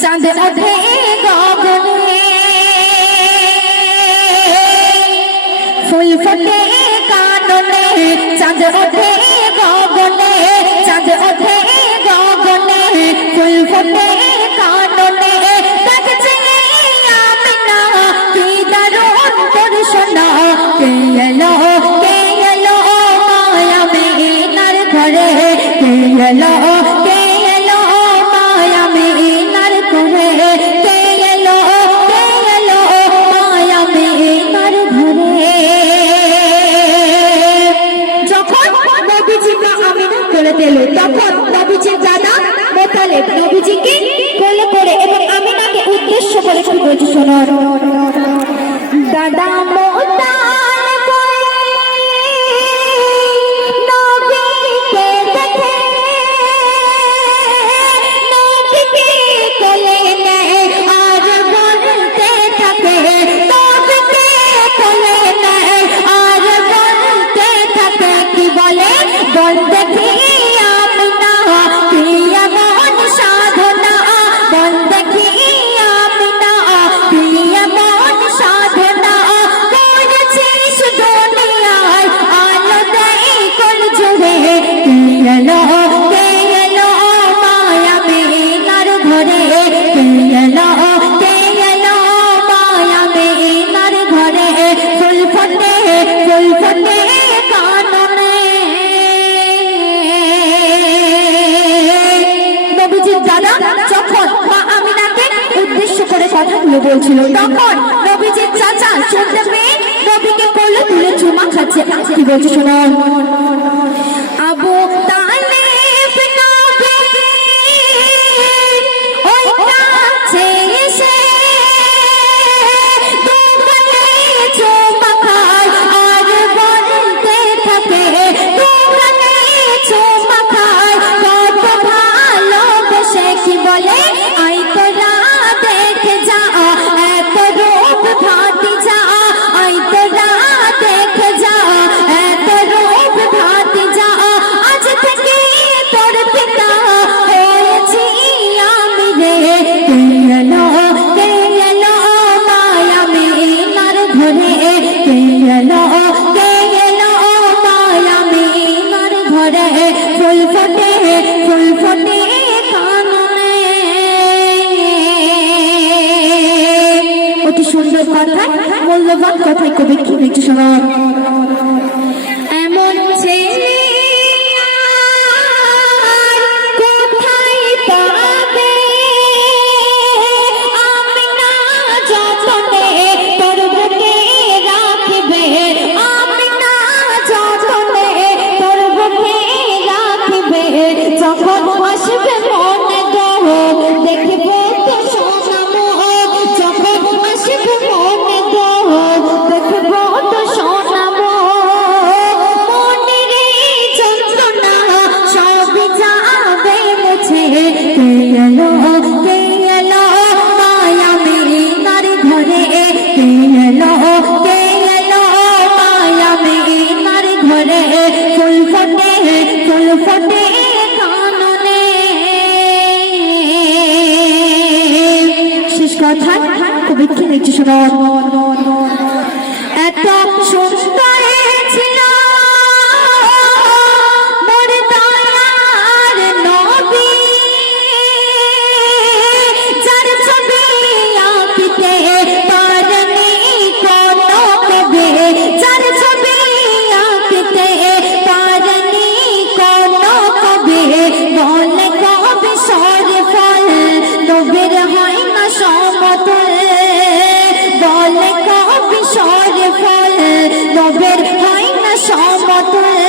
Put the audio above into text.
চাঁদ ওঠে গগনে, ফুল ফোটে কাননে, চাঁদ ওঠে গগনে, চাঁদ ওঠে গগনে, ফুল ফোটে কাননে, দেখছে আমিনা কি দারুণ দর্শনা, কে এলো মায়া মিনার ঘরে, কে এলো মায়া মিনার ঘরে, কে এলো মায়া মিনার ঘরে। যখন নবীজিকে আমিনা কোলে দিল, তখন নবীজির দাদা মোতালেব নবীজিকে কোলে করে এবং আমিনাকে উদ্দেশ্য করে কি বলছে শোনো। দাদা মোতালেব নবীকে দেখে নবীকে কোলে নেয় আর বলতে থাকে, নবীকে কোলে নেয় আর বলতে থাকে, কি বলে দেখি আমিনা কি এমন সাধনা, বল দেখি আমিনা কি এমন সাধনা, করেছিস দুনিয়ায় আলো দেয় কোল জুড়ে, কে এলো মায়া মিনার ঘরে, কে এলো মায়া মিনার ঘরে, ফুল ফোটে কাননে। নবীজির দাদা যখন মা আমিনাকে উদ্দেশ্য করে কথাগুলো বলছিল, তখন নবীজির চাচা শুনতে পেয়ে নবীকে কোলে তুলে চুমা খাচ্ছে। কি বলছে শোনো। আবু তালেব নবী ওই কাছে এসে দুগালে চুমা খায় আর বলতে থাকে, দুগালে চুমা খায় কত ভালোবেসে, কি বলে আই তোরা দেখে যা এত রূপ ভাতি যা, আই তোরা দেখে যা এত রূপ ভাতি যা, আজ থেকে তোর পিতা হয়েছি আমি রে, কে এলো মায়া মিনার ঘরে, কে এলো মায়া মিনার ঘরে, ফুল ফোটে কাননে। অতি সুন্দর কথা, মূল্যবান কথায় কবি কি লিখছে শোনো। এমন ছেলে আর কোথায় পাবে, আমিনা যতনে তোর বুকে রাখবে, আমিনা যতনে তোর বুকে রাখবে, যখন আসবে মনে গো দেখব তো সোনামো, যখন আসবে মনে গো দেখব তো সোনামো, মনের যন্ত্রণা সব যাবে মুছে, কে এলো মায়া মিনার ঘরে, কে এলো মায়া মিনার ঘরে, ফুল ফোটে কাননে। শেষ কথা কবি কি লিখছে শোনো। এত সুন্দর ছিল মোর দয়ার নবী, যার ছবি আঁকিতে পারেনি কোনো কবি, যার ছবি আঁকিতে পারেনি কোনো কবি, বলে কবি সর ফল নবীর হয় না সমতল, বলে কবি সর ফল নবীর হয় না সমতল,